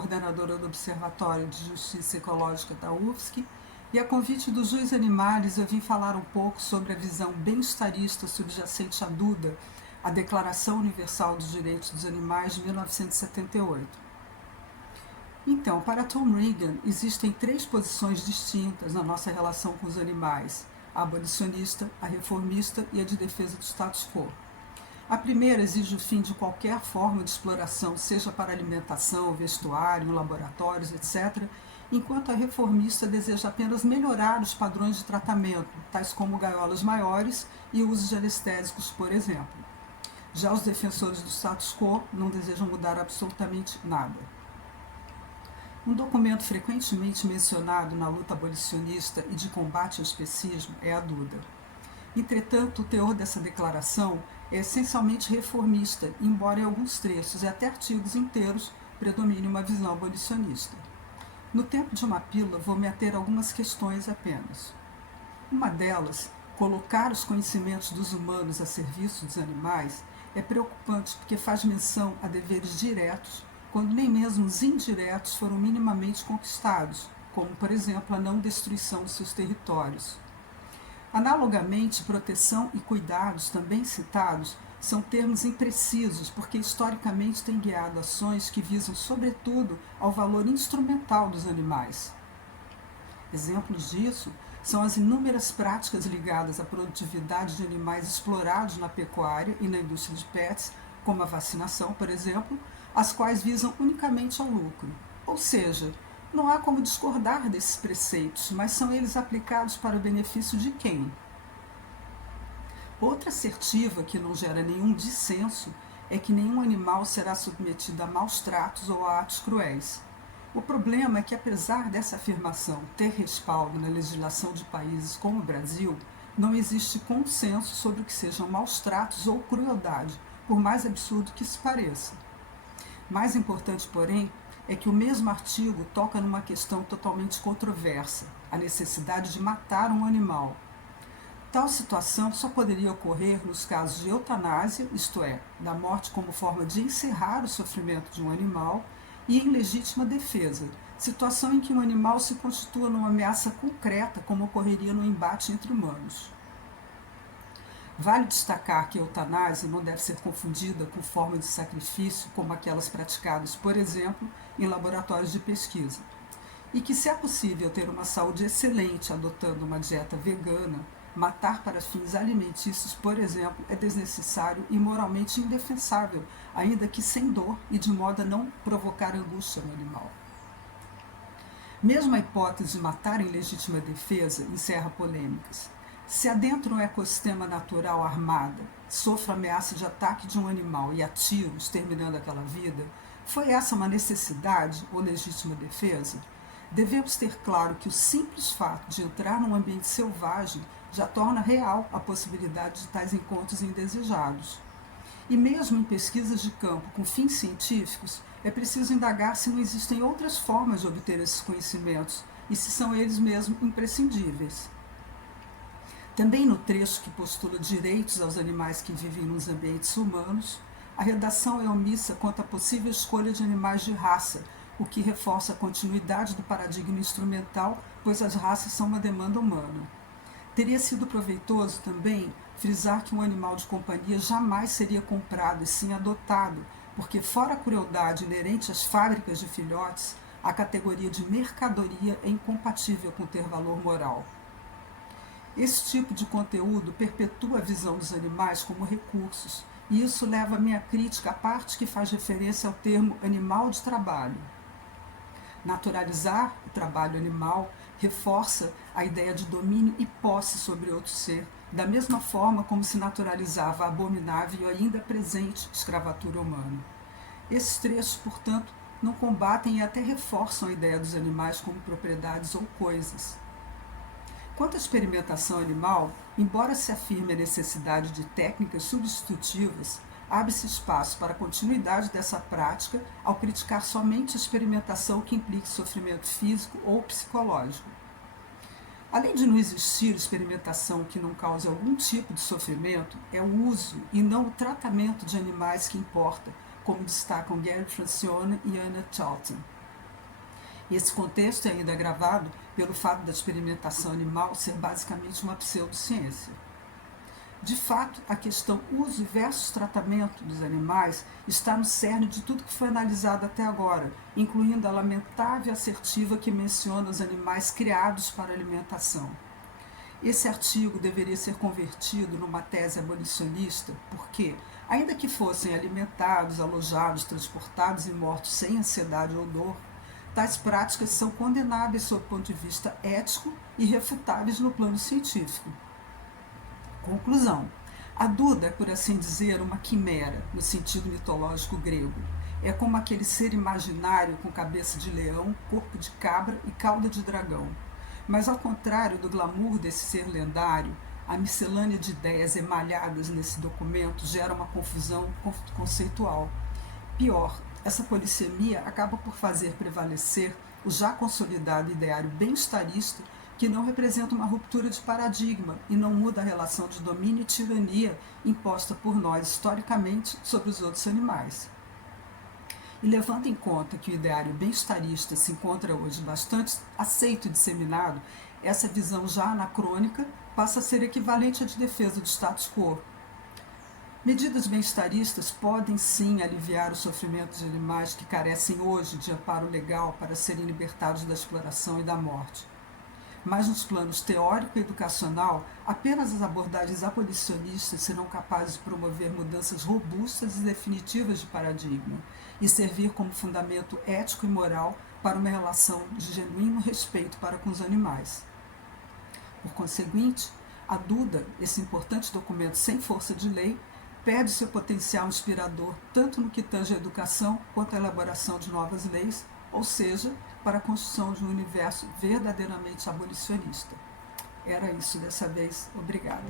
coordenadora do Observatório de Justiça Ecológica da UFSC, e a convite do Jus Animalis eu vim falar um pouco sobre a visão bem-estarista subjacente à Duda, a Declaração Universal dos Direitos dos Animais de 1978. Então, para Tom Regan, existem três posições distintas na nossa relação com os animais: a abolicionista, a reformista e a de defesa do status quo. A primeira exige o fim de qualquer forma de exploração, seja para alimentação, vestuário, laboratórios, etc., enquanto a reformista deseja apenas melhorar os padrões de tratamento, tais como gaiolas maiores e o uso de anestésicos, por exemplo. Já os defensores do status quo não desejam mudar absolutamente nada. Um documento frequentemente mencionado na luta abolicionista e de combate ao especismo é a Duda. Entretanto, o teor dessa declaração é essencialmente reformista, embora em alguns trechos e até artigos inteiros predomine uma visão abolicionista. No tempo de uma pílula, vou me ater a algumas questões apenas. Uma delas, colocar os conhecimentos dos humanos a serviço dos animais, é preocupante porque faz menção a deveres diretos, quando nem mesmo os indiretos foram minimamente conquistados, como, por exemplo, a não destruição de seus territórios. Analogamente, proteção e cuidados, também citados, são termos imprecisos porque historicamente têm guiado ações que visam, sobretudo, ao valor instrumental dos animais. Exemplos disso são as inúmeras práticas ligadas à produtividade de animais explorados na pecuária e na indústria de pets, como a vacinação, por exemplo, as quais visam unicamente ao lucro. Ou seja, não há como discordar desses preceitos, mas são eles aplicados para o benefício de quem? Outra assertiva que não gera nenhum dissenso é que nenhum animal será submetido a maus tratos ou a atos cruéis. O problema é que, apesar dessa afirmação ter respaldo na legislação de países como o Brasil, não existe consenso sobre o que sejam maus tratos ou crueldade, por mais absurdo que isso pareça. Mais importante, porém, é que o mesmo artigo toca numa questão totalmente controversa, a necessidade de matar um animal. Tal situação só poderia ocorrer nos casos de eutanásia, isto é, da morte como forma de encerrar o sofrimento de um animal, e em legítima defesa, situação em que um animal se constitua numa ameaça concreta, como ocorreria no embate entre humanos. Vale destacar que a eutanásia não deve ser confundida com forma de sacrifício como aquelas praticadas, por exemplo, em laboratórios de pesquisa, e que, se é possível ter uma saúde excelente adotando uma dieta vegana, matar para fins alimentícios, por exemplo, é desnecessário e moralmente indefensável, ainda que sem dor e de modo a não provocar angústia no animal. Mesmo a hipótese de matar em legítima defesa encerra polêmicas. Se adentro um ecossistema natural armada, sofre ameaça de ataque de um animal e atira, exterminando aquela vida, foi essa uma necessidade ou legítima defesa? Devemos ter claro que o simples fato de entrar num ambiente selvagem já torna real a possibilidade de tais encontros indesejados. E mesmo em pesquisas de campo com fins científicos, é preciso indagar se não existem outras formas de obter esses conhecimentos e se são eles mesmos imprescindíveis. Também no trecho que postula direitos aos animais que vivem nos ambientes humanos, a redação é omissa quanto à possível escolha de animais de raça, o que reforça a continuidade do paradigma instrumental, pois as raças são uma demanda humana. Teria sido proveitoso também frisar que um animal de companhia jamais seria comprado e sim adotado, porque, fora a crueldade inerente às fábricas de filhotes, a categoria de mercadoria é incompatível com ter valor moral. Esse tipo de conteúdo perpetua a visão dos animais como recursos, e isso leva a minha crítica à parte que faz referência ao termo animal de trabalho. Naturalizar o trabalho animal reforça a ideia de domínio e posse sobre outro ser, da mesma forma como se naturalizava a abominável e ainda presente escravatura humana. Esses trechos, portanto, não combatem e até reforçam a ideia dos animais como propriedades ou coisas. Quanto à experimentação animal, embora se afirme a necessidade de técnicas substitutivas, abre-se espaço para a continuidade dessa prática ao criticar somente a experimentação que implique sofrimento físico ou psicológico. Além de não existir experimentação que não cause algum tipo de sofrimento, é o uso e não o tratamento de animais que importa, como destacam Gary Francione e Anna Charlton. Esse contexto é ainda agravado pelo fato da experimentação animal ser basicamente uma pseudociência. De fato, a questão uso versus tratamento dos animais está no cerne de tudo que foi analisado até agora, incluindo a lamentável assertiva que menciona os animais criados para alimentação. Esse artigo deveria ser convertido numa tese abolicionista, porque, ainda que fossem alimentados, alojados, transportados e mortos sem ansiedade ou dor, tais práticas são condenáveis sob o ponto de vista ético e irrefutáveis no plano científico. Conclusão. A Duda é, por assim dizer, uma quimera, no sentido mitológico grego. É como aquele ser imaginário com cabeça de leão, corpo de cabra e cauda de dragão. Mas, ao contrário do glamour desse ser lendário, a miscelânea de ideias emalhadas nesse documento gera uma confusão conceitual. Pior, essa polissemia acaba por fazer prevalecer o já consolidado ideário bem-estarista, que não representa uma ruptura de paradigma e não muda a relação de domínio e tirania imposta por nós historicamente sobre os outros animais. E levando em conta que o ideário bem-estarista se encontra hoje bastante aceito e disseminado, essa visão já anacrônica passa a ser equivalente à de defesa do status quo. Medidas bem-estaristas podem sim aliviar o sofrimento de animais que carecem hoje de amparo legal para serem libertados da exploração e da morte. Mas nos planos teórico e educacional, apenas as abordagens abolicionistas serão capazes de promover mudanças robustas e definitivas de paradigma e servir como fundamento ético e moral para uma relação de genuíno respeito para com os animais. Por conseguinte, a Duda, esse importante documento sem força de lei, perde seu potencial inspirador tanto no que tange à educação quanto à elaboração de novas leis, ou seja, para a construção de um universo verdadeiramente abolicionista. Era isso dessa vez. Obrigada.